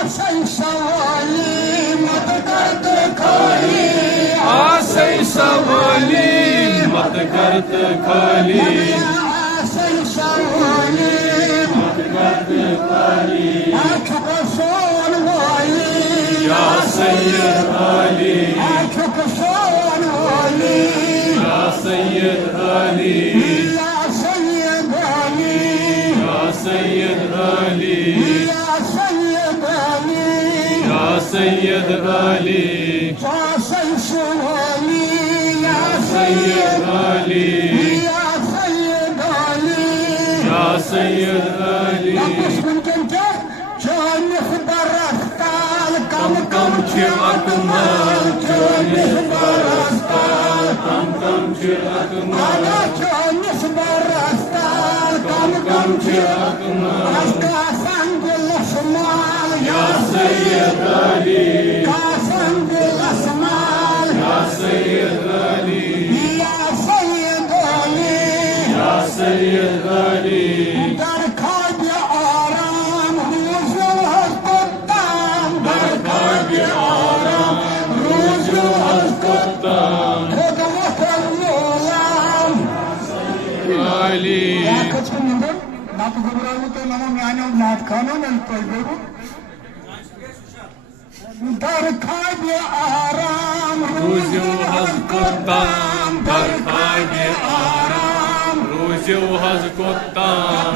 आसे सवाली मत करत खाली आसे सवाली मत करत खाली आँखों को सोन वाली या सैयद अली आँखों को सोन वाली या सैयद अली या सैयद अली या सैयद अली या सैयद अली या सैयद अली या सैयद अली या सैयद अली या सैयद अली चानिस बरस्ताल कम कम अकमाल चानिस बरस्ताल कम कम अकमाल चानिस बरस्ताल कम कम अकमाल का संगुल समाल या सैयद अली का संगुल समाल या सैयद अली या सैयद अली या सैयद अली दर खाद्य आराम रोज़ो हस्कोत्तम दर खाद्य आराम रोज़ो हस्कोत्तम खुद वफ़ल्लोलाम अली या कुछ नहीं ना तो घबराओ तो ना मैं नाथ खाना नहीं पढ़ो दर खाद्य आराम रोज़ो हस्कोत्तम दर खाद्य आराम रोज़ो हस्कोत्तम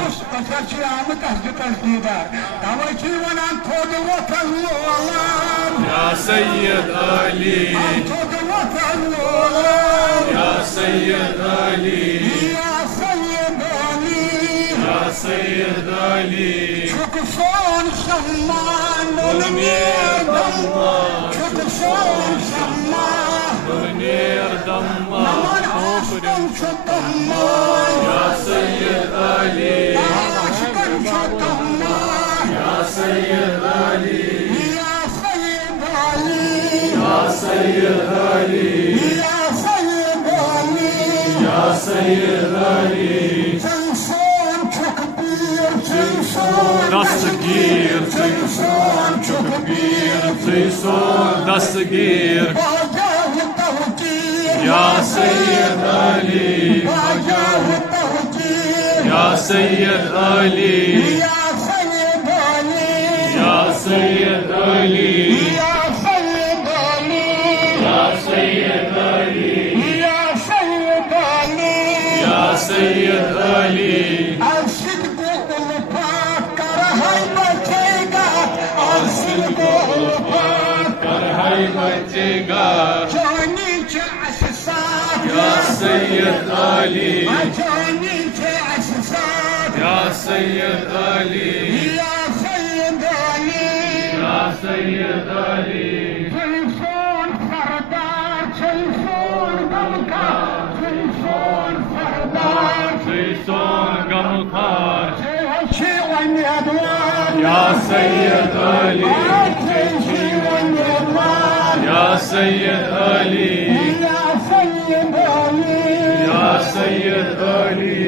अच्छा आमत तस्दीदार तवची वनान खुद वफ़ल्लोलाम या सैयद अली खुद वफ़ल्लोलाम या सैयद अली या सैयद अली या सैयद अली शुक्फोन सम्मान नुनीर दम्मा शुक्फोन सम्मान नुनीर दम्मा नमन आशकन शुद्दम्मा या सैयद अली आशकन शुद्दम्मा या सैयद अली या सैयद अली या सैयद अली या सैयद अली या सैयद अली दस्तगीर Teyson çukbir Teyson dastgir Ya Seyyed Ali Ya Seyyed Ali Ya Seyyed Ali Ya Seyyed Ali Ya Seyyed Ali Ya Seyyed Ali Ya Seyyed Ali Ya Seyyed Ali बचेगा जानी चे अससात या सैयद अली जानी चे अससात या सैयद अली या सैयद अली या Syed Ali Teyson Sardar Teyson Gamkar Teyson Sardar Teyson Gamkar Teyson Gamkar Ya Seyyed Ali Ya Seyyed Ali Ya Seyyed Ali Ya Seyyed Ali